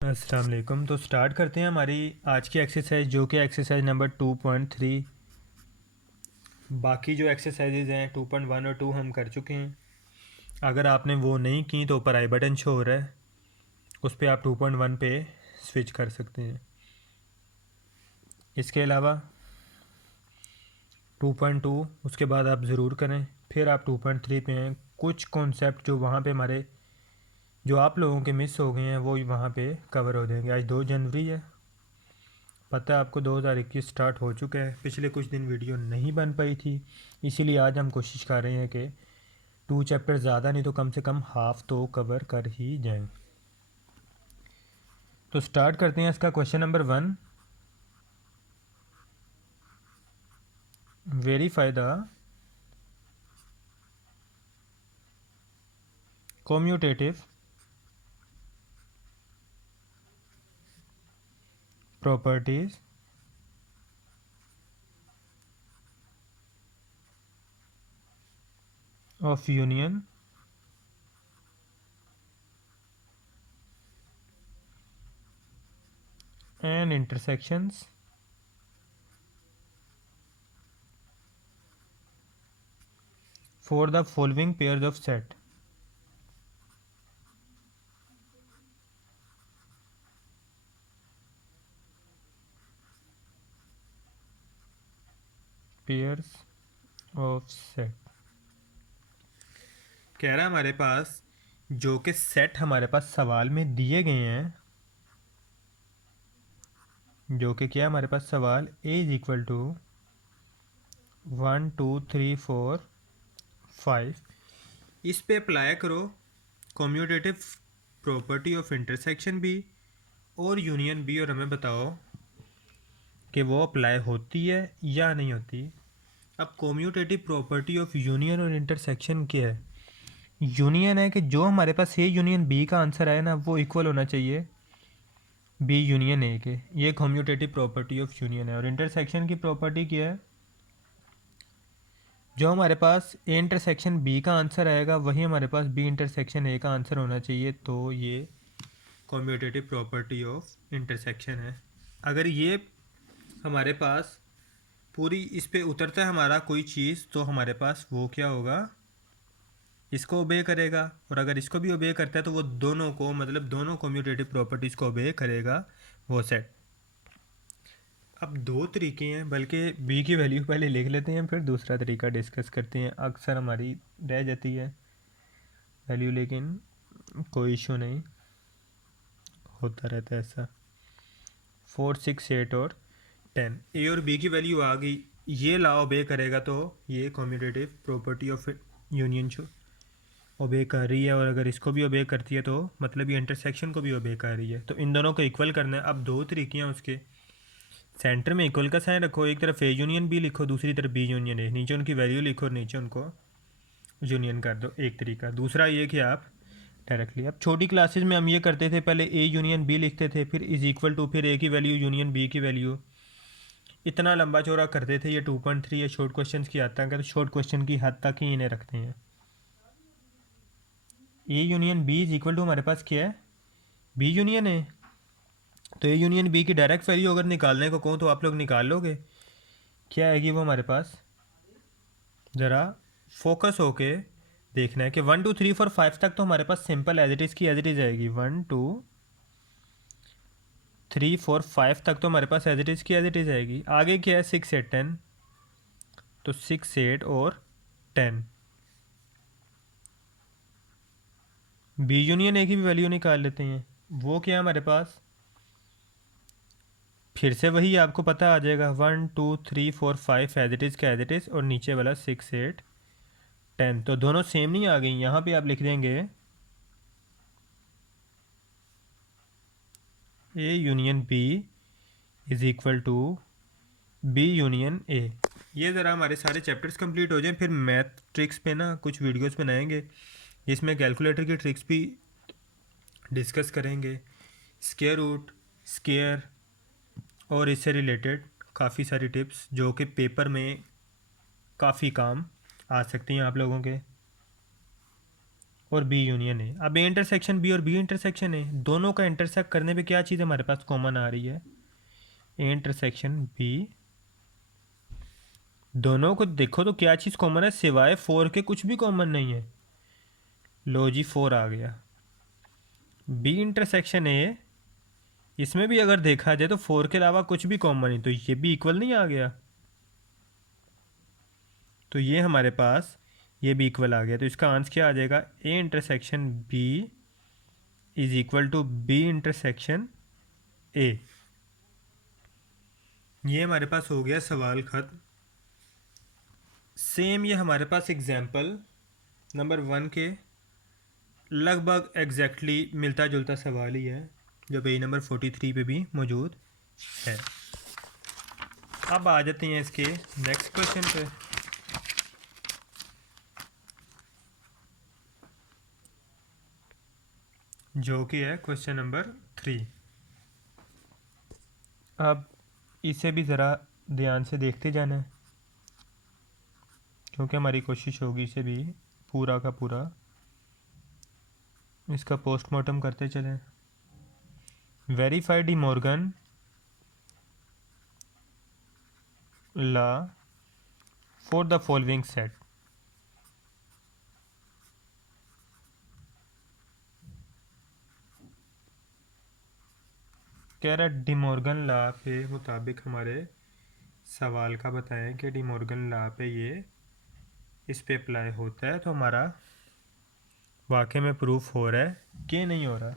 अस्सलाम वालेकुम। तो स्टार्ट करते हैं हमारी आज की एक्सरसाइज, जो कि एक्सरसाइज नंबर 2.3। बाकी जो एक्सरसाइजेज हैं 2.1 और 2 हम कर चुके हैं। अगर आपने वो नहीं की तो ऊपर आई बटन शो हो रहा है, उस पर आप 2.1 पे स्विच कर सकते हैं। इसके अलावा 2.2 उसके बाद आप ज़रूर करें। फिर आप 2.3 पे हैं। कुछ कॉन्सेप्ट जो वहाँ पे हमारे जो आप लोगों के मिस हो गए हैं वो वहाँ पे कवर हो जाएंगे। आज 2 जनवरी है, पता है आपको 2021 स्टार्ट हो चुका है। पिछले कुछ दिन वीडियो नहीं बन पाई थी, इसीलिए आज हम कोशिश कर रहे हैं कि 2 चैप्टर ज़्यादा नहीं तो कम से कम हाफ तो कवर कर ही जाएं। तो स्टार्ट करते हैं इसका question number 1। Verify the commutative properties of union and intersections for the following pairs of set. Pairs of set कह रहा है हमारे पास जो कि सेट हमारे पास सवाल में दिए गए हैं, जो कि क्या है हमारे पास सवाल ए इज इक्वल टू 1 2 3 4 5। इस पे अप्लाई करो commutative property of intersection B और यूनियन बी, और हमें बताओ कि वो अप्लाई होती है या नहीं होती। अब कम्यूटेटिव प्रॉपर्टी ऑफ यूनियन और इंटरसेक्शन क्या है? यूनियन है कि जो हमारे पास ए यूनियन बी का आंसर आए ना वो इक्वल होना चाहिए बी यूनियन ए के। ये कम्यूटेटिव प्रॉपर्टी ऑफ यूनियन है। और इंटरसेक्शन की प्रॉपर्टी क्या है? जो हमारे पास ए इंटरसेक्शन बी का आंसर आएगा वही हमारे पास बी इंटरसेक्शन ए का आंसर होना चाहिए। तो ये कम्यूटेटिव प्रॉपर्टी ऑफ इंटरसेक्शन है। अगर ये हमारे पास पूरी इस पे उतरता है हमारा कोई चीज़, तो हमारे पास वो क्या होगा, इसको ओबे करेगा। और अगर इसको भी ओबे करता है तो वो दोनों को, मतलब दोनों कम्यूटेटिव प्रॉपर्टीज़ को ओबे करेगा वो सेट। अब दो तरीके हैं, बल्कि बी की वैल्यू पहले लिख लेते हैं फिर दूसरा तरीका डिस्कस करते हैं। अक्सर हमारी रह जाती है वैल्यू, लेकिन कोई इशू नहीं, होता रहता है ऐसा। 4 6 8 और 10 ए और बी की वैल्यू आ गई। ये ला ओबे करेगा तो ये commutative property of union show obey कर रही है। और अगर इसको भी ओबे करती है तो मतलब ये इंटरसेक्शन को भी ओबे कर रही है। तो इन दोनों को इक्वल करना है। अब दो तरीके हैं उसके। सेंटर में इक्वल का साइन रखो, एक तरफ ए यूनियन बी लिखो, दूसरी तरफ बी यूनियन ए। नीचे उनकी वैल्यू लिखो और नीचे उनको यूनियन कर दो, एक तरीका। दूसरा ये कि आप डायरेक्टली, अब छोटी क्लासेस में हम ये करते थे, पहले ए यूनियन बी लिखते थे, फिर इज इक्वल टू, फिर ए की वैल्यू यूनियन बी की वैल्यू। इतना लंबा चौड़ा करते थे। ये 2.3 या शॉर्ट क्वेश्चन की हद तक है, तो शॉर्ट क्वेश्चन की हद तक ही इन्हें रखते हैं। A union B is equal to हमारे पास क्या है, बी यूनियन है। तो ए यूनियन बी की डायरेक्ट वैल्यू अगर निकालने को कहूँ तो आप लोग निकाल लोगे। क्या आएगी वो हमारे पास, ज़रा फोकस होके देखना है कि 1 2 3 4 5 तक तो हमारे पास सिंपल एज इट इज़ की एज इट इज़ आएगी। 1 2 3 4 5 तक तो हमारे पास एज इट इज़ की एज इट इज़ आएगी। आगे क्या है, 6 8 10, तो 6 8 और 10। बी यूनियन ए की भी वैल्यू निकाल लेते हैं। वो क्या है हमारे पास, फिर से वही आपको पता आ जाएगा। 1 2 3 4 5 एज इट इज़ का एज इट इज़, और नीचे वाला 6 8 10। तो दोनों सेम नहीं आ गई। यहाँ पे आप लिख देंगे A union B is equal to B union A. ये ज़रा हमारे सारे चैप्टर्स कंप्लीट हो जाएं, फिर मैथ ट्रिक्स पे ना कुछ वीडियोस बनाएंगे जिसमें कैलकुलेटर की ट्रिक्स भी डिस्कस करेंगे, स्क्वायर रूट, स्क्वायर और इससे रिलेटेड काफ़ी सारी टिप्स जो कि पेपर में काफ़ी काम आ सकती हैं आप लोगों के। और बी यूनियन ए। अब ए इंटरसेक्शन बी और बी इंटरसेक्शन ए, दोनों का इंटरसेक्ट करने पे क्या चीज़ हमारे पास कॉमन आ रही है? ए इंटरसेक्शन बी, दोनों को देखो तो क्या चीज़ कॉमन है? सिवाय 4 के कुछ भी कॉमन नहीं है। लो जी 4 आ गया। बी इंटरसेक्शन ए, इसमें भी अगर देखा जाए तो 4 के अलावा कुछ भी कॉमन नहीं, तो ये भी इक्वल नहीं आ गया? तो ये हमारे पास ये भी इक्वल आ गया। तो इसका आंसर क्या आ जाएगा? A intersection B is equal to B intersection A. ये हमारे पास हो गया सवाल खत्म। सेम ये हमारे पास एग्जाम्पल नंबर 1 के लगभग एग्जैक्टली मिलता जुलता सवाल ही है, जो पेज नंबर 43 पे भी मौजूद है। अब आ जाते हैं इसके नेक्स्ट क्वेश्चन पे। जो कि है क्वेश्चन नंबर 3। अब इसे भी ज़रा ध्यान से देखते जाना है, क्योंकि हमारी कोशिश होगी इसे भी पूरा का पूरा इसका पोस्टमार्टम करते चलें। Verify De Morgan law for the following set. कह रहा है डी मॉर्गन लॉ पे मुताबिक हमारे सवाल का बताएं कि डी मॉर्गन लॉ पे ये इस पे अप्लाई होता है, तो हमारा वाकई में प्रूफ हो रहा है कि नहीं हो रहा।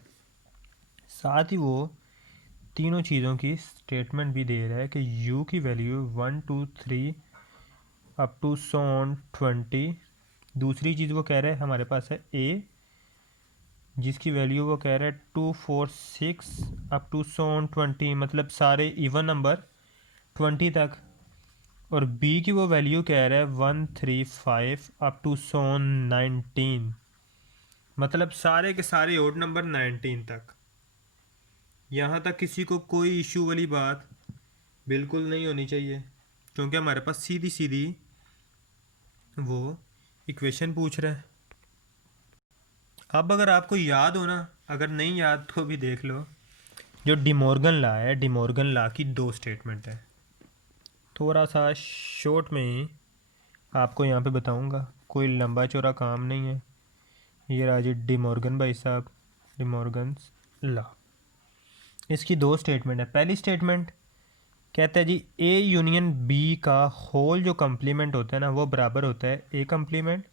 साथ ही वो तीनों चीज़ों की स्टेटमेंट भी दे रहा है कि u की value 1 2 3 up to so on 20। दूसरी चीज़ वो कह रहा है हमारे पास है a, जिसकी वैल्यू वो कह रहा है 2 4 6 अप टू सो ऑन 20, मतलब सारे इवन नंबर 20 तक। और b की वो वैल्यू कह रहा है 1 3 5 अप टू सो ऑन 19, मतलब सारे के सारे ओड नंबर 19 तक। यहाँ तक किसी को कोई इशू वाली बात बिल्कुल नहीं होनी चाहिए, क्योंकि हमारे पास सीधी सीधी वो इक्वेशन पूछ रहा है। अब अगर आपको याद हो ना, अगर नहीं याद तो भी देख लो। जो डिमॉर्गन लॉ है, डिमॉर्गन लॉ की दो स्टेटमेंट है। थोड़ा सा शॉर्ट में ही आपको यहाँ पे बताऊँगा, कोई लंबा चौड़ा काम नहीं है। ये रहा जी डिमॉर्गन भाई साहब, डिमॉर्गन्स लॉ। इसकी दो स्टेटमेंट है। पहली स्टेटमेंट कहता है जी ए यूनियन बी का होल जो कम्प्लीमेंट होता है ना, वो बराबर होता है A complement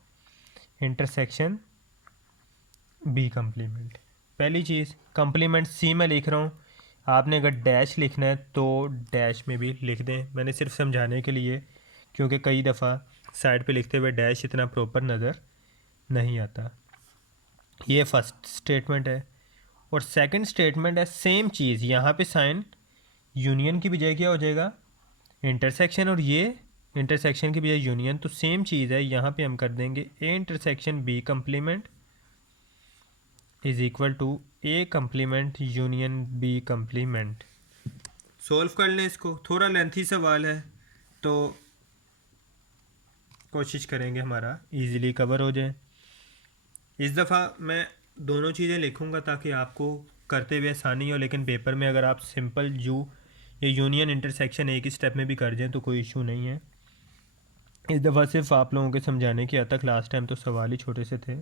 intersection B complement. पहली चीज़ कम्प्लीमेंट सी में लिख रहा हूँ, आपने अगर डैश लिखना है तो डैश में भी लिख दें, मैंने सिर्फ समझाने के लिए, क्योंकि कई दफ़ा साइड पे लिखते हुए डैश इतना प्रॉपर नज़र नहीं आता। ये फर्स्ट स्टेटमेंट है। और सेकंड स्टेटमेंट है सेम चीज़, यहाँ पे साइन यूनियन की बजाय क्या हो जाएगा? इंटरसेक्शन। और ये इंटरसेक्शन की बजाय यूनियन, तो सेम चीज़ है, यहाँ पे हम कर देंगे A intersection B complement is equal to A complement union B complement. Solve कर लें इसको, थोड़ा लेंथी सवाल है तो कोशिश करेंगे हमारा इजीली कवर हो जाए। इस दफ़ा मैं दोनों चीज़ें लिखूंगा ताकि आपको करते हुए आसानी हो, लेकिन पेपर में अगर आप सिंपल ये यूनियन इंटरसेक्शन एक ही स्टेप में भी कर जाएँ तो कोई इशू नहीं है। इस दफ़ा सिर्फ आप लोगों के समझाने की हद तक, लास्ट टाइम तो सवाल ही छोटे से थे।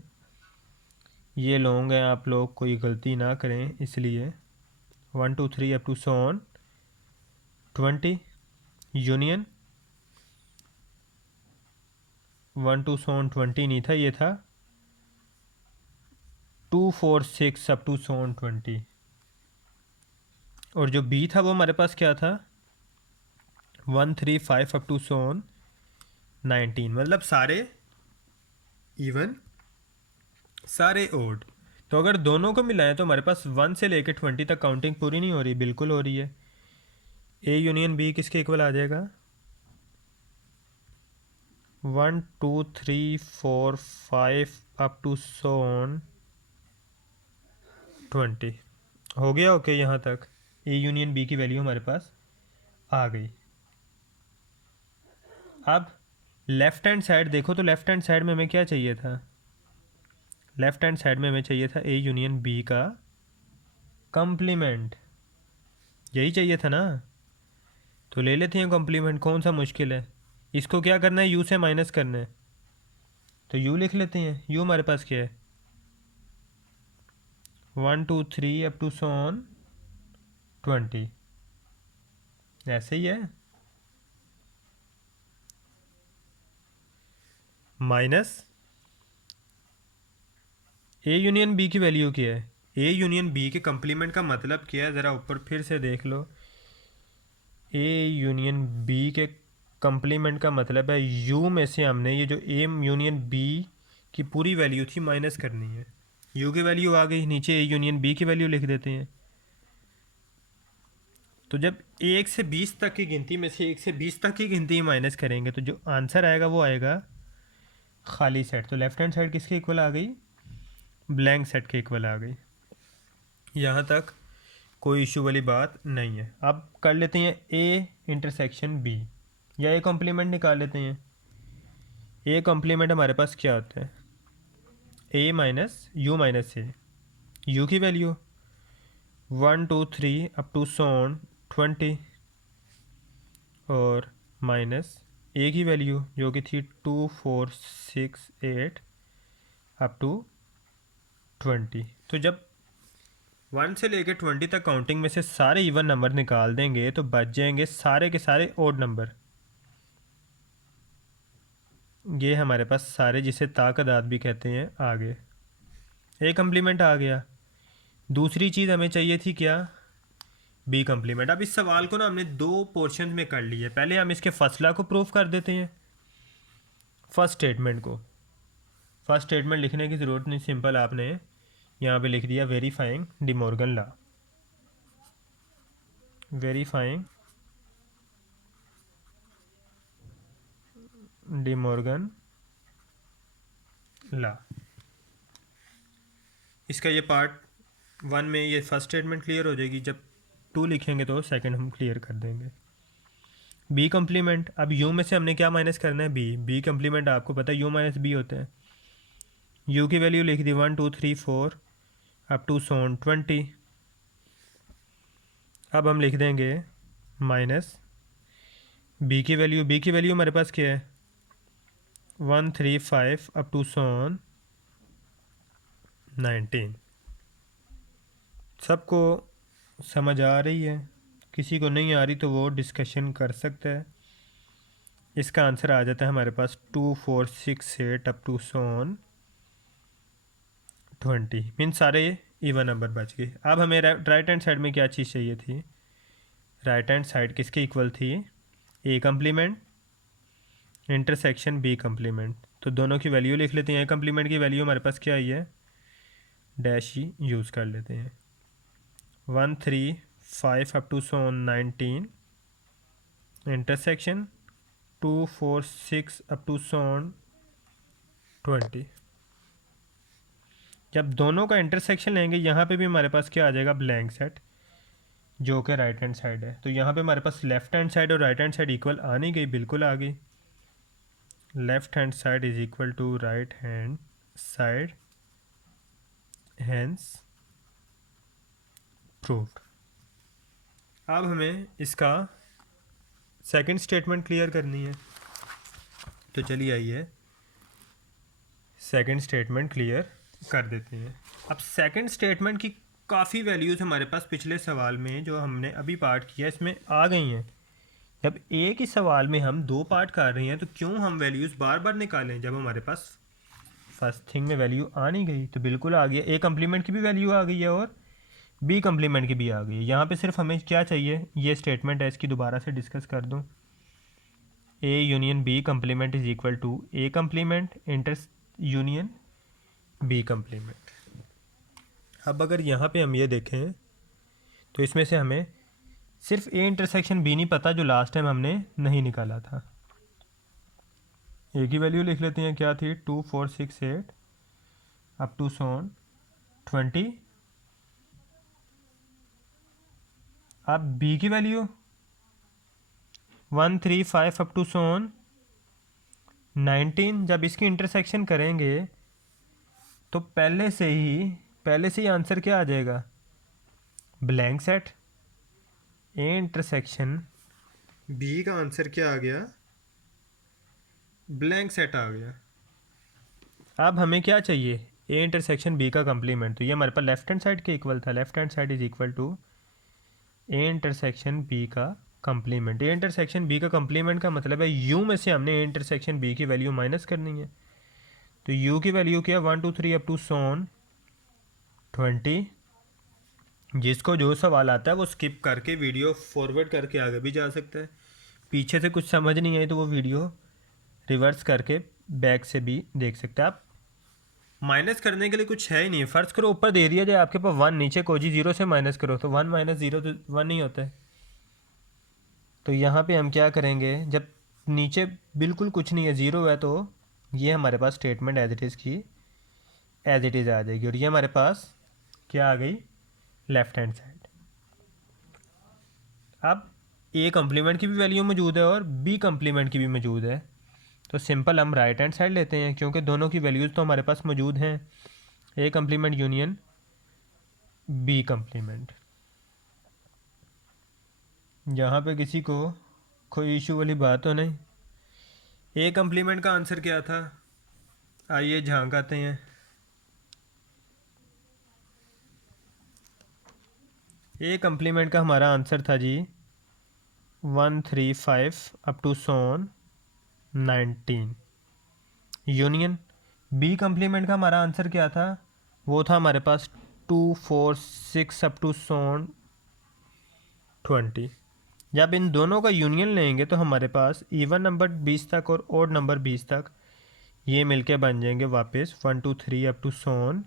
ये लॉन्ग हैं, आप लोग कोई गलती ना करें, इसलिए 1 2 3 up to so on 20 union 1 2 so on 20 नहीं था, ये था 2 4 6 अप टू सो ऑन 20। और जो बी था वो हमारे पास क्या था? 1 3 5 अप टू सो ऑन 19, मतलब सारे इवन सारे ओड। तो अगर दोनों को मिलाएं तो हमारे पास 1 से लेकर 20 तक काउंटिंग पूरी नहीं हो रही, बिल्कुल हो रही है। ए यूनियन बी किसके इक्वल आ जाएगा? 1 2 3 4 5 अप टू सो ऑन 20 हो गया। ओके, यहाँ तक ए यूनियन बी की वैल्यू हमारे पास आ गई। अब लेफ़्ट हैंड साइड देखो, तो लेफ़्ट हैंड साइड में हमें क्या चाहिए था? लेफ्ट हैंड साइड में हमें चाहिए था ए यूनियन बी का कॉम्प्लीमेंट, यही चाहिए था ना। तो ले लेते हैं कॉम्प्लीमेंट, कौन सा मुश्किल है। इसको क्या करना है, यू से माइनस करना है, तो यू लिख लेते हैं। यू हमारे पास क्या है, 1 2 3 अप टू सोन 20, ऐसे ही है। माइनस ए यूनियन बी की वैल्यू क्या है, ए यूनियन बी के कंप्लीमेंट का मतलब क्या है, ज़रा ऊपर फिर से देख लो। ए यूनियन बी के कंप्लीमेंट का मतलब है यू में से हमने ये जो ए यूनियन बी की पूरी वैल्यू थी माइनस करनी है। यू की वैल्यू आ गई, नीचे ए यूनियन बी की वैल्यू लिख देते हैं। तो जब 1 से 20 तक की गिनती में से 1 से 20 तक की गिनती माइनस करेंगे तो जो आंसर आएगा वो आएगा खाली सेट। तो लेफ्ट हैंड साइड किसके इक्वल आ गई, ब्लैंक सेट के इक्वल आ गई। यहाँ तक कोई इशू वाली बात नहीं है। अब कर लेते हैं ए इंटरसेक्शन बी, या ए कॉम्प्लीमेंट निकाल लेते हैं। ए कॉम्प्लीमेंट हमारे पास क्या होता है, ए माइनस ए, यू की वैल्यू 1 2 3 अप टू सोन 20, और माइनस ए की वैल्यू जो कि थी 2 4 6 8 अप टू 20। तो जब 1 से लेकर 20 तक काउंटिंग में से सारे इवन नंबर निकाल देंगे तो बच जाएंगे सारे के सारे ओड नंबर। ये हमारे पास सारे, जिसे ताकदाद भी कहते हैं, आ गए। ए कम्प्लीमेंट आ गया। दूसरी चीज़ हमें चाहिए थी क्या, बी कम्प्लीमेंट। अब इस सवाल को ना हमने दो पोर्शन में कर लिया। पहले हम इसके फसला को प्रूफ कर देते हैं, फर्स्ट स्टेटमेंट को। फर्स्ट स्टेटमेंट लिखने की ज़रूरत नहीं, सिंपल आपने यहाँ पे लिख दिया verifying De Morgan law. Verifying De Morgan law, इसका ये पार्ट 1 में ये फर्स्ट स्टेटमेंट क्लियर हो जाएगी। जब 2 लिखेंगे तो सेकंड हम क्लियर कर देंगे। बी कम्प्लीमेंट, अब यू में से हमने क्या माइनस करना है, बी। बी कम्प्लीमेंट आपको पता है यू माइनस बी होते हैं। यू की वैल्यू लिख दी 1 2 3 4 अप टू सोन 20। अब हम लिख देंगे माइनस बी की वैल्यू। बी की वैल्यू हमारे पास क्या है, 1 3 5 अप टू सोन 19। सबको समझ आ रही है, किसी को नहीं आ रही तो वो डिस्कशन कर सकता है। इसका आंसर आ जाता है हमारे पास 2 4 6 8 अप टू सोन 20, मीन सारे इवन नंबर बच गए। अब हमें राइट हैंड साइड में क्या चीज़ चाहिए थी, राइट हैंड साइड किसके इक्वल थी, A complement intersection B complement. तो दोनों की वैल्यू लिख लेते हैं। ए कम्प्लीमेंट की वैल्यू हमारे पास क्या आई है, डैश ही यूज़ कर लेते हैं। 1 3 5 up to so on 19 intersection 2 4 6 up to so on 20। जब दोनों का इंटरसेक्शन लेंगे यहाँ पे भी हमारे पास क्या आ जाएगा, ब्लैंक सेट, जो कि राइट हैंड साइड है। तो यहाँ पे हमारे पास लेफ्ट हैंड साइड और राइट हैंड साइड इक्वल आ नहीं गई, बिल्कुल आ गई। Left hand side is equal to right hand side, hence proved. अब हमें इसका सेकंड स्टेटमेंट क्लियर करनी है, तो चलिए आइए सेकंड स्टेटमेंट क्लियर कर देते हैं। अब सेकंड स्टेटमेंट की काफ़ी वैल्यूज़ हमारे पास पिछले सवाल में जो हमने अभी पार्ट किया इसमें आ गई हैं। जब एक ही सवाल में हम दो पार्ट कर रहे हैं तो क्यों हम वैल्यूज़ बार बार निकालें, जब हमारे पास फर्स्ट थिंग में वैल्यू आ नहीं गई। तो बिल्कुल आ गया, ए कम्प्लीमेंट की भी वैल्यू आ गई है और बी कम्प्लीमेंट की भी आ गई है। यहाँ पे सिर्फ हमें क्या चाहिए, ये स्टेटमेंट है, इसकी दोबारा से डिस्कस कर दूँ। A union B complement is equal to A complement inter union B complement. अब अगर यहाँ पे हम ये देखें तो इसमें से हमें सिर्फ ए इंटरसेक्शन बी नहीं पता, जो लास्ट टाइम हमने नहीं निकाला था। ए की वैल्यू लिख लेते हैं, क्या थी, 2 4 6 8 अप टू सोन 20। अब बी की वैल्यू 1 3 5 अप टू सोन 19। जब इसकी इंटरसेक्शन करेंगे तो पहले से ही आंसर क्या आ जाएगा, blank set. A intersection B का आंसर क्या आ गया, ब्लैंक सेट आ गया। अब हमें क्या चाहिए, ए इंटरसेक्शन बी का कंप्लीमेंट। तो ये हमारे पास लेफ्ट हैंड साइड के इक्वल था, left hand side is equal to A intersection B का कंप्लीमेंट। ए इंटरसेक्शन बी का कंप्लीमेंट का मतलब है यू में से हमने ए इंटरसेक्शन बी की वैल्यू माइनस करनी है। तो यू की वैल्यू क्या, 1 2 3 अप टू सोन 20। जिसको जो सवाल आता है वो स्किप करके वीडियो फॉरवर्ड करके आगे भी जा सकता है। पीछे से कुछ समझ नहीं आई तो वो वीडियो रिवर्स करके बैक से भी देख सकते हैं आप। माइनस करने के लिए कुछ है ही नहीं है। फर्ज करो ऊपर दे दिया जाए आपके पास 1, नीचे कोजी 0 से माइनस करो तो 1 माइनस 0 तो 1 ही होता है। तो यहाँ पे हम क्या करेंगे, जब नीचे बिल्कुल कुछ नहीं है, 0 है, तो ये हमारे पास स्टेटमेंट एज इट इज़ की एज इट इज़ आ जाएगी। और ये हमारे पास क्या आ गई, लेफ्ट हैंड साइड। अब ए कम्प्लीमेंट की भी वैल्यू मौजूद है और बी कम्प्लीमेंट की भी मौजूद है। तो सिंपल हम राइट हैंड साइड लेते हैं क्योंकि दोनों की वैल्यूज़ तो हमारे पास मौजूद हैं। A complement union B complement. यहाँ पे किसी को कोई इशू वाली बात तो नहीं। ए कम्प्लीमेंट का आंसर क्या था, आइए झांक आते हैं। ए कम्प्लीमेंट का हमारा आंसर था जी 135 up to so on 19। Union B complement का हमारा आंसर क्या था, वो था हमारे पास 246 अप टू सोन 20। जब इन दोनों का यूनियन लेंगे तो हमारे पास इवन नंबर 20 तक और ओड नंबर 20 तक ये मिलके बन जाएंगे वापस 1 2 3 अप टू सोन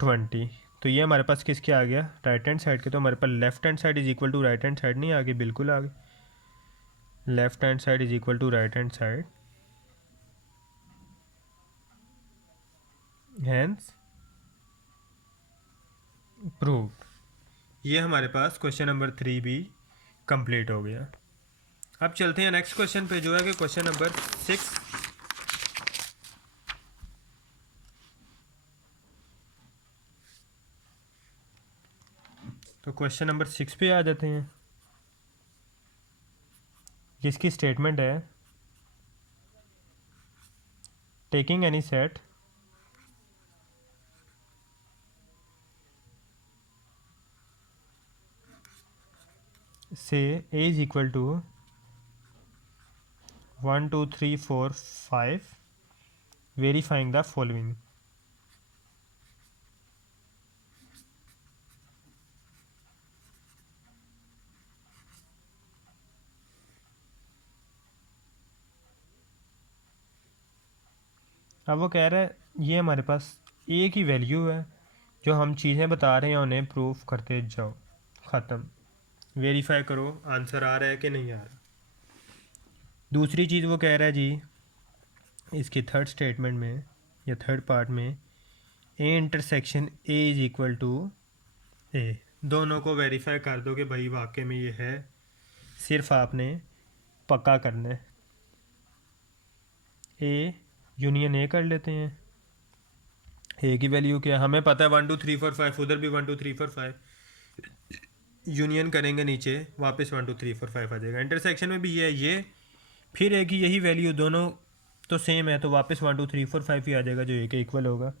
20। तो ये हमारे पास किसके आ गया, राइट हैंड साइड के। तो हमारे पास left hand side is equal to right hand side नहीं आ गई, बिल्कुल आ गई। Left hand side is equal to right hand side, hence proved. ये हमारे पास क्वेश्चन नंबर 3 भी कंप्लीट हो गया। अब चलते हैं नेक्स्ट क्वेश्चन पे जो है कि क्वेश्चन नंबर 6। तो क्वेश्चन नंबर 6 पे आ जाते हैं जिसकी स्टेटमेंट है टेकिंग एनी सेट से A is equal to 1 2 3 4 5 verifying the following. अब वो कह रहा है ये हमारे पास ए की वैल्यू है, जो हम चीज़ें बता रहे हैं उन्हें प्रूफ करते जाओ, ख़त्म। वेरीफाई करो आंसर आ रहा है कि नहीं आ रहा। दूसरी चीज़ वो कह रहा है जी इसकी थर्ड स्टेटमेंट में या थर्ड पार्ट में A intersection A is equal to A. दोनों को वेरीफाई कर दो कि भाई वाकई में ये है, सिर्फ आपने पक्का करना है। ए यूनियन ए कर लेते हैं। ए की वैल्यू क्या है हमें पता है, 1 2 3 4 5, उधर भी 1 2 3 4 5। यूनियन करेंगे नीचे वापस 1 2 3 4 5 आ जाएगा। इंटरसेक्शन में भी ये फिर ए की यही वैल्यू, दोनों तो सेम है तो वापस 1 2 3 4 5 ही आ जाएगा जो ए के इक्वल होगा।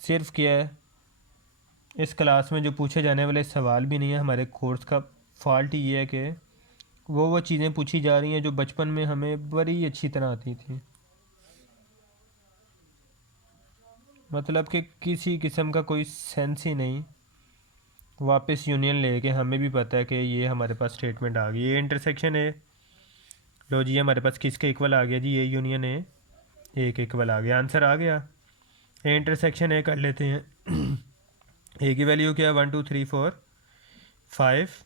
सिर्फ क्या है, इस क्लास में जो पूछे जाने वाले सवाल भी नहीं है। हमारे कोर्स का फॉल्ट ये है कि वो चीज़ें पूछी जा रही हैं जो बचपन में हमें बड़ी अच्छी तरह आती थी। मतलब कि किसी किस्म का कोई सेंस ही नहीं। वापस यूनियन लेके हमें भी पता है कि ये हमारे पास स्टेटमेंट आ गई, ये इंटरसेक्शन है। लो जी हमारे पास किसके इक्वल आ गया जी, ये यूनियन है ए के इक्वल आ गया, आंसर आ गया। ए इंटरसेक्शन ए कर लेते हैं। ए की वैल्यू क्या है 1 2 3 4 5।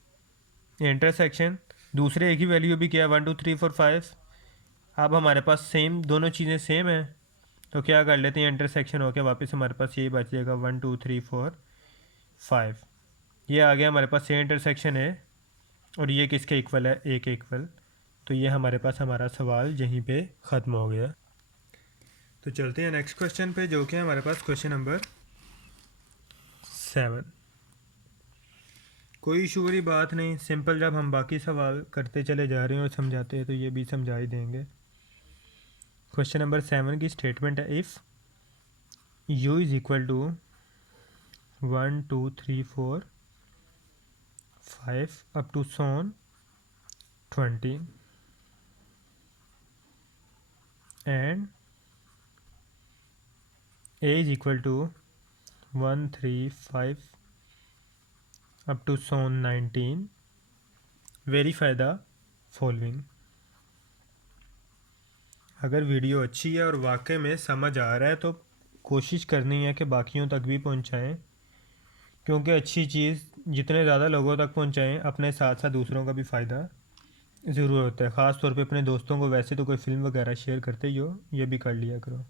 इंटरसेक्शन दूसरे ए की वैल्यू भी क्या है 1 2 3 4 5। अब हमारे पास सेम दोनों चीज़ें सेम है तो क्या कर लेते हैं, इंटरसेक्शन हो के वापस हमारे पास ये बच जाएगा 1 2 3 4 5। ये आ गया हमारे पास, ए इंटरसेक्शन है और ये किसके इक्वल है, ए के इक्वल। तो ये हमारे पास हमारा सवाल यहीं पे ख़त्म हो गया। तो चलते हैं नेक्स्ट क्वेश्चन पे, जो कि हमारे पास क्वेश्चन नंबर 7। कोई इशू वाली बात नहीं, सिंपल। जब हम बाकी सवाल करते चले जा रहे हैं और समझाते हैं तो ये भी समझा ही देंगे। क्वेश्चन नंबर 7 की स्टेटमेंट है, if u is equal to 1 2 3 4 5 up to so on 20 and a is equal to 1 3 5 up to soon 19, verify the following। अगर वीडियो अच्छी है और वाकई में समझ आ रहा है तो कोशिश करनी है कि बाकियों तक भी पहुंचाएं, क्योंकि अच्छी चीज़ जितने ज़्यादा लोगों तक पहुंचाएं अपने साथ साथ दूसरों का भी फ़ायदा ज़रूर होता है। ख़ास तौर पे अपने दोस्तों को, वैसे तो कोई फिल्म वगैरह शेयर करते ही हो, ये भी कर लिया करो।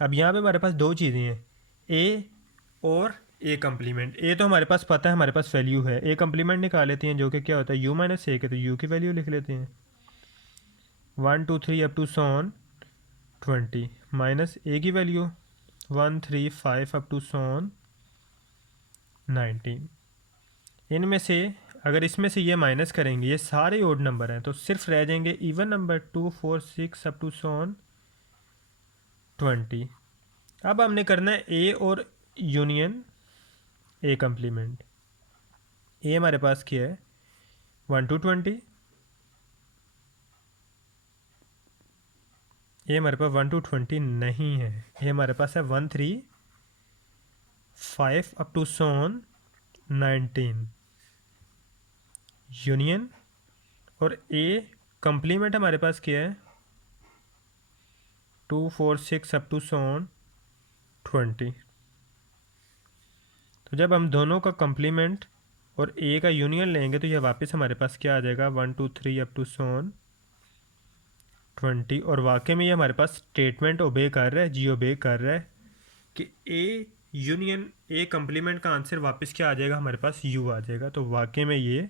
अब यहाँ पे हमारे पास दो चीज़ें हैं, ए और ए कम्प्लीमेंट। ए तो हमारे पास पता है, हमारे पास वैल्यू है। ए कम्प्लीमेंट निकाल लेते हैं, जो कि क्या होता है, यू माइनस ए के, तो यू की वैल्यू लिख लेते हैं 1 2 3 अप टू सोन 20 माइनस ए की वैल्यू 1 3 5 अप टू सोन 19। इनमें से अगर इसमें से ये माइनस करेंगे, ये सारे ओड नंबर हैं, तो सिर्फ रह जाएंगे even number 2 4 6 up to so on 20। अब हमने करना है ए और यूनियन ए कम्प्लीमेंट। ए हमारे पास क्या है 1 to 20, ये हमारे पास 1 to 20 नहीं है, ये हमारे पास है 1 3 5 अप टू सोन 19 यूनियन। और ए कम्प्लीमेंट हमारे पास क्या है 2 4 6 अप टू सोन 20। तो जब हम दोनों का कम्प्लीमेंट और ए का यूनियन लेंगे तो यह वापस हमारे पास क्या आ जाएगा 1 2 3 अप टू सोन 20। और वाकई में ये हमारे पास स्टेटमेंट ओबे कर रहा है, जी ओबे कर रहा है कि ए यूनियन ए कम्प्लीमेंट का आंसर वापस क्या आ जाएगा, हमारे पास यू आ जाएगा। तो वाकई में ये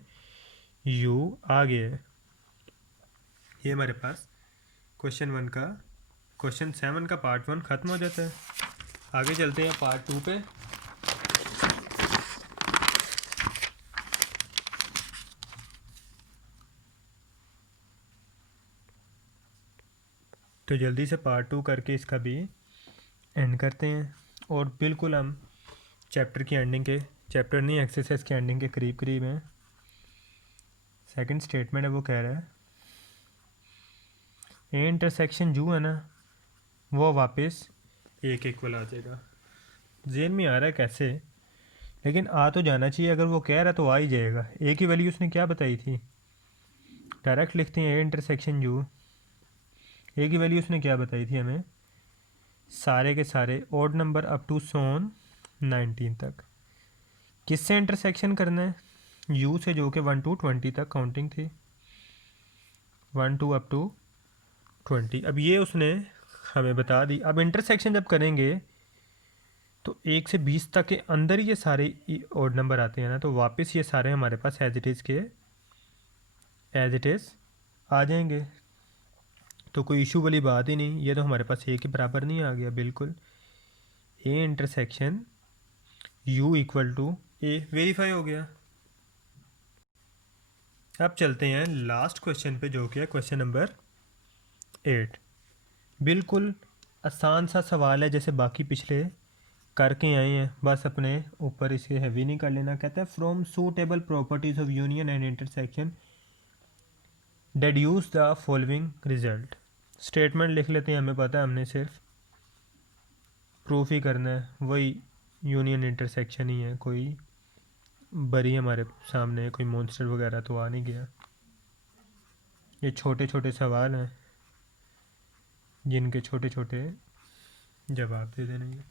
यू आ गया है। ये हमारे पास क्वेश्चन 7 का पार्ट 1 ख़त्म हो जाता है। आगे चलते हैं पार्ट 2 पे। तो जल्दी से पार्ट 2 करके इसका भी एंड करते हैं, और बिल्कुल हम चैप्टर की एंडिंग के, चैप्टर नहीं एक्सरसाइज के एंडिंग के करीब करीब हैं। सेकंड स्टेटमेंट है, वो कह रहा है ए इंटरसेक्शन यू है ना, वो वापस ए के इक्वल आ जाएगा। जेन में आ रहा है कैसे, लेकिन आ तो जाना चाहिए। अगर वो कह रहा है तो आ ही जाएगा। ए की वैल्यू उसने क्या बताई थी, डायरेक्ट लिखते हैं ए इंटरसेक्शन यू। ए की वैल्यू उसने क्या बताई थी हमें, सारे के सारे odd number up to so on 19 तक। किससे इंटरसेक्शन करना है, यू से, जो कि 1 to 20 तक काउंटिंग थी, 1 2 अप टू 20। अब ये उसने हमें बता दी। अब इंटरसेक्शन जब करेंगे तो 1 से 20 तक के अंदर ये सारे ओड नंबर आते हैं ना, तो वापस ये सारे हमारे पास एज इट इज़ आ जाएंगे। तो कोई इशू वाली बात ही नहीं। ये तो हमारे पास ए के बराबर नहीं आ गया, बिल्कुल। A intersection U equal to A verify हो गया। अब चलते हैं लास्ट क्वेश्चन पे, जो कि है क्वेश्चन नंबर 8। बिल्कुल आसान सा सवाल है, जैसे बाकी पिछले करके आए हैं, बस अपने ऊपर इसे हैवी नहीं कर लेना। कहता है from suitable properties of union and intersection deduce the following result. Statement लिख लेते हैं, हमें पता है, हमने सिर्फ प्रूफ ही करना है, वही यूनियन इंटरसेक्शन ही है। कोई बड़ी हमारे सामने कोई मॉन्स्टर वगैरह तो आ नहीं गया। ये छोटे छोटे सवाल हैं जिनके छोटे छोटे जवाब दे देने।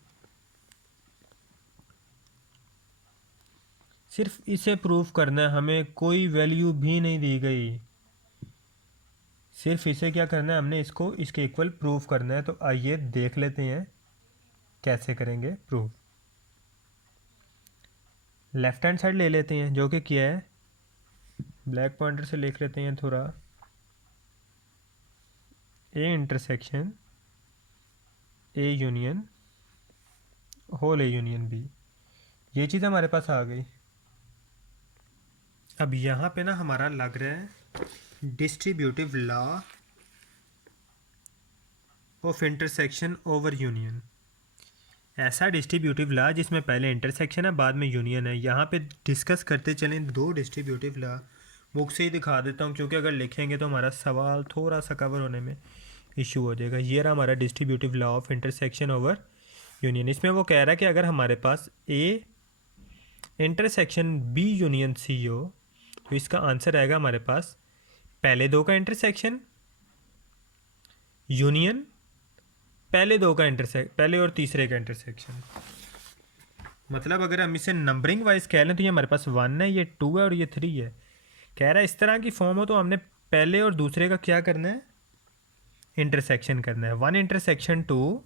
सिर्फ इसे प्रूफ करना है, हमें कोई वैल्यू भी नहीं दी गई। सिर्फ इसे क्या करना है, हमने इसको इसके इक्वल प्रूफ करना है। तो आइए देख लेते हैं कैसे करेंगे प्रूफ। लेफ्ट हैंड साइड ले लेते हैं, जो कि क्या है, ब्लैक पॉइंटर से लिख लेते हैं थोड़ा, A intersection A union whole A union B, ये चीज़ हमारे पास आ गई। अब यहाँ पे ना हमारा लग रहा है distributive law of intersection over union. ऐसा डिस्ट्रीब्यूटिव लॉ जिसमें पहले इंटरसेक्शन है बाद में यूनियन है। यहाँ पे डिस्कस करते चलें दो डिस्ट्रीब्यूटिव लॉ। बुक से ही दिखा देता हूँ क्योंकि अगर लिखेंगे तो हमारा सवाल थोड़ा सा कवर होने में इशू हो जाएगा। ये रहा हमारा distributive law of intersection over union. इसमें वो कह रहा है कि अगर हमारे पास A intersection B union C हो तो इसका आंसर आएगा हमारे पास पहले दो का इंटरसेक्शन यूनियन पहले दो का पहले और तीसरे का इंटरसेक्शन। मतलब अगर हम इसे नंबरिंग वाइज कह लें तो ये हमारे पास 1 है, ये 2 है और ये 3 है। कह रहा है इस तरह की फॉर्म हो तो हमने पहले और दूसरे का क्या करना है, इंटरसेक्शन करना है। 1 इंटरसेक्शन 2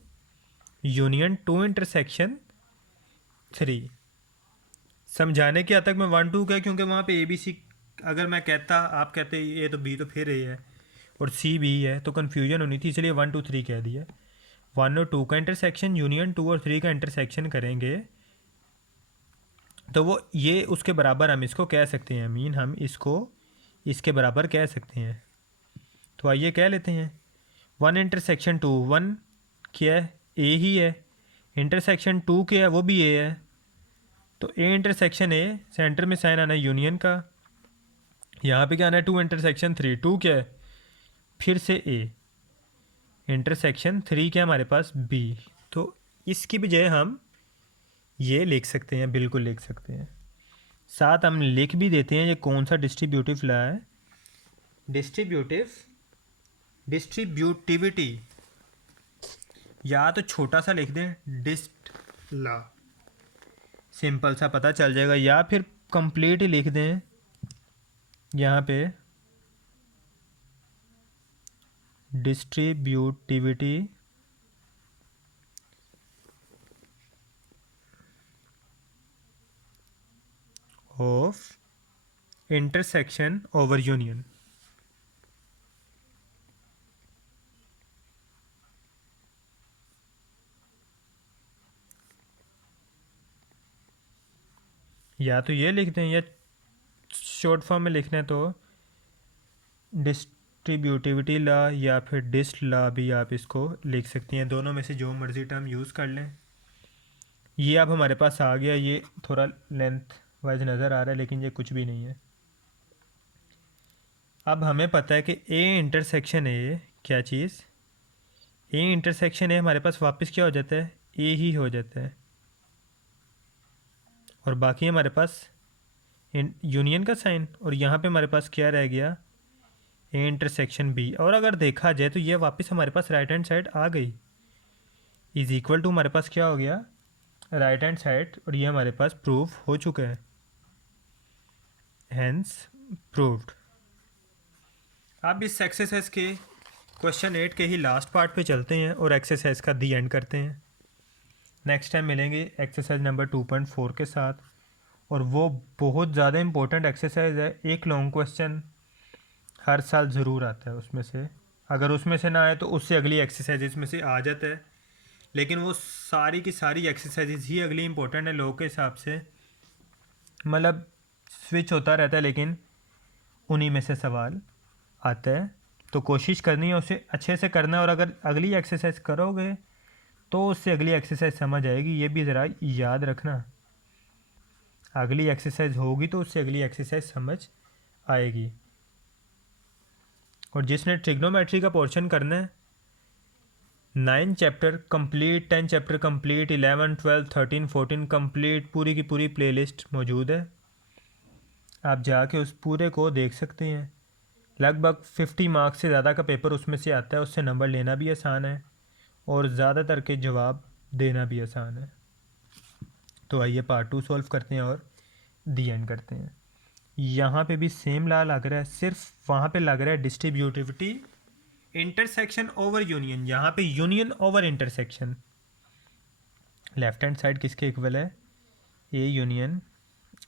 यूनियन 2 इंटरसेक्शन 3। समझाने के हद तक मैं 1 2 क्या, क्योंकि वहाँ पे ए बी सी अगर मैं कहता आप कहते ए तो बी तो फिर ए है और सी बी है तो कन्फ्यूजन होनी थी, इसलिए 1 2 3 कह दिया। 1 और 2 का इंटरसेक्शन यूनियन 2 और 3 का इंटरसेक्शन करेंगे तो वो ये उसके बराबर हम इसको कह सकते हैं। मीन हम इसको इसके बराबर कह सकते हैं। तो आइए कह लेते हैं 1 इंटरसेक्शन 2, 1 क्या है, ए ही है। इंटरसेक्शन 2 क्या है, वो भी ए है। तो ए इंटरसेक्शन ए, सेंटर में साइन आना है यूनियन का। यहाँ पे क्या आना है 2 इंटरसेक्शन 3, 2 क्या है फिर से ए इंटरसेक्शन 3 क्या हमारे पास बी। तो इसकी बजाय हम ये लिख सकते हैं, बिल्कुल लिख सकते हैं। साथ हम लिख भी देते हैं ये कौन सा डिस्ट्रीब्यूटिव लॉ है। डिस्ट्रीब्यूटिविटी या तो छोटा सा लिख दें डिस्ट लॉ, सिंपल सा पता चल जाएगा, या फिर कंप्लीट ही लिख दें यहाँ पे distributivity of intersection over union. या तो ये लिख दें या शॉर्ट फॉर्म में लिखना है तो डिस्ट्रीब्यूटिविटी लॉ या फिर डिस्ट लॉ भी आप इसको लिख सकती हैं। दोनों में से जो मर्ज़ी टर्म यूज़ कर लें। ये अब हमारे पास आ गया, ये थोड़ा लेंथ वाइज नज़र आ रहा है लेकिन ये कुछ भी नहीं है। अब हमें पता है कि ए इंटरसेक्शन ए क्या चीज़, ए इंटरसेक्शन ए हमारे पास वापस क्या हो जाता है, ए ही हो जाता है। और बाकी हमारे पास यूनियन का साइन, और यहाँ पे हमारे पास क्या रह गया, ए इंटरसेक्शन बी। और अगर देखा जाए तो ये वापस हमारे पास राइट हैंड साइड आ गई, इज़ इक्वल टू हमारे पास क्या हो गया राइट हैंड साइड, और ये हमारे पास प्रूफ हो चुका है, हैंस प्रूव्ड। अब इस एक्सरसाइज के क्वेश्चन 8 के ही लास्ट पार्ट पे चलते हैं और एक्सरसाइज का दी एंड करते हैं। नेक्स्ट टाइम मिलेंगे एक्सरसाइज नंबर 2.4 के साथ, और वो बहुत ज़्यादा इंपॉर्टेंट एक्सरसाइज है। एक लॉन्ग क्वेश्चन हर साल ज़रूर आता है उसमें से, अगर उसमें से ना आए तो उससे अगली एक्सरसाइज में से आ जाता है, लेकिन वो सारी की सारी एक्सरसाइजेज ही अगली इंपॉर्टेंट है लोगों के हिसाब से। मतलब स्विच होता रहता है लेकिन उन्हीं में से सवाल आता है, तो कोशिश करनी है उसे अच्छे से करना है। और अगर अगली एक्सरसाइज करोगे तो उससे अगली एक्सरसाइज समझ आएगी, ये भी ज़रा याद रखना। अगली एक्सरसाइज होगी तो उससे अगली एक्सरसाइज समझ आएगी। और जिसने ट्रिग्नोमेट्री का पोर्शन करना है, 9 chapter complete, 10 chapter complete, 11 12 13 14 complete, पूरी की पूरी प्लेलिस्ट मौजूद है। आप जाके उस पूरे को देख सकते हैं। लगभग 50 मार्क्स से ज़्यादा का पेपर उसमें से आता है, उससे नंबर लेना भी आसान है और ज़्यादातर के जवाब देना भी आसान है। तो आइए पार्ट 2 सॉल्व करते हैं और दी एंड करते हैं। यहाँ पे भी सेम लॉ लग रहा है, सिर्फ वहाँ पे लग रहा है डिस्ट्रीब्यूटिविटी इंटरसेक्शन ओवर यूनियन, यहाँ पे union over intersection. Left hand side किसके इक्वल है, A union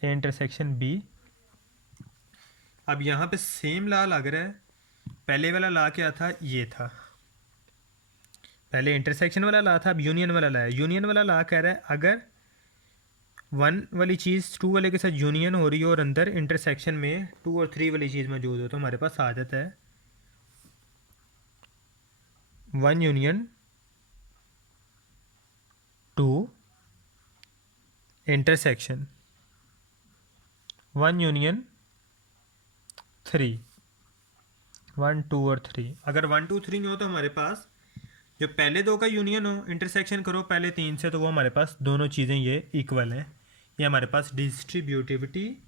A intersection B. अब यहाँ पे सेम लॉ लग रहा है, पहले वाला लॉ क्या था, ये था पहले इंटरसेक्शन वाला ला था, अब यूनियन वाला लाया। यूनियन वाला ला कह रहा है अगर वन वाली चीज़ टू वाले के साथ यूनियन हो रही हो और अंदर इंटरसेक्शन में टू और थ्री वाली चीज़ मौजूद हो, तो हमारे पास आ जाता है one union two intersection one union three, one two और थ्री। अगर वन टू थ्री नहीं हो तो हमारे पास जो पहले दो का यूनियन हो, इंटरसेक्शन करो पहले तीन से, तो वो हमारे पास दोनों चीज़ें ये इक्वल हैं। ये हमारे पास distributivity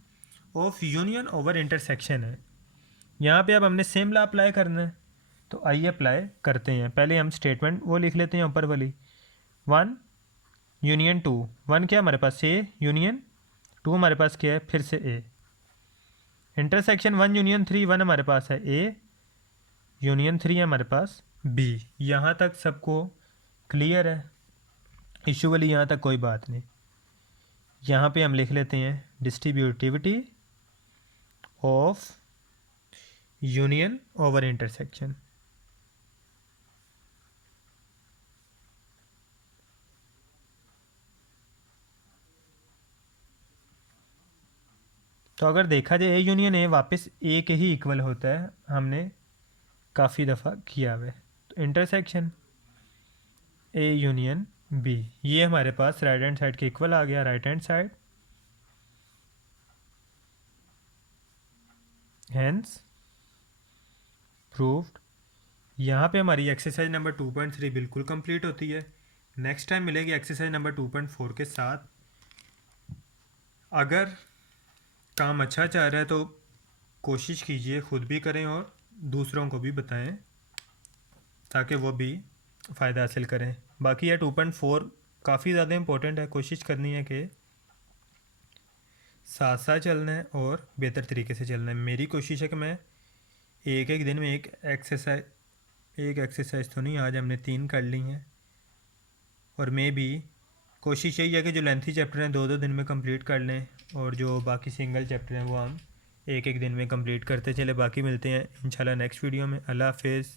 of union over intersection है। यहाँ पे अब हमने सेम लॉ अप्लाई करना है, तो आइए अप्लाई करते हैं। पहले हम स्टेटमेंट वो लिख लेते हैं ऊपर वाली, वन यूनियन टू। वन क्या हमारे पास ए यूनियन टू, हमारे पास क्या है फिर से A. Intersection one union three, one हमारे पास है ए यूनियन थ्री है हमारे पास बी। यहाँ तक सबको क्लियर है, इशू वाली यहाँ तक कोई बात नहीं। यहाँ पे हम लिख लेते हैं distributivity of union over intersection. तो अगर देखा जाए ए यूनियन ए वापस ए के ही इक्वल होता है, हमने काफ़ी दफ़ा किया हुआ है। तो इंटरसेक्शन ए यूनियन बी, ये हमारे पास राइट हैंड साइड के इक्वल आ गया, right hand side. Hence proved. यहाँ पे हमारी एक्सरसाइज नंबर 2.3 बिल्कुल कंप्लीट होती है। नेक्स्ट टाइम मिलेगी एक्सरसाइज नंबर 2.4 के साथ। अगर काम अच्छा चल रहा है तो कोशिश कीजिए खुद भी करें और दूसरों को भी बताएं, ताकि वो भी फ़ायदा हासिल करें। बाकी यह 2.4 काफ़ी ज़्यादा इम्पोर्टेंट है, कोशिश करनी है कि साथ साथ चलना है और बेहतर तरीके से चलना है। मेरी कोशिश है कि मैं एक एक दिन में एक एक्सरसाइज तो नहीं, आज हमने 3 कर ली हैं, और मैं भी कोशिश यही है कि जो लेंथी चैप्टर हैं 2-2 दिन में कंप्लीट कर लें, और जो बाकी सिंगल चैप्टर हैं वो हम एक एक दिन में कंप्लीट करते चले। बाकी मिलते हैं इंशाल्लाह नेक्स्ट वीडियो में। अल्लाह हाफिज़।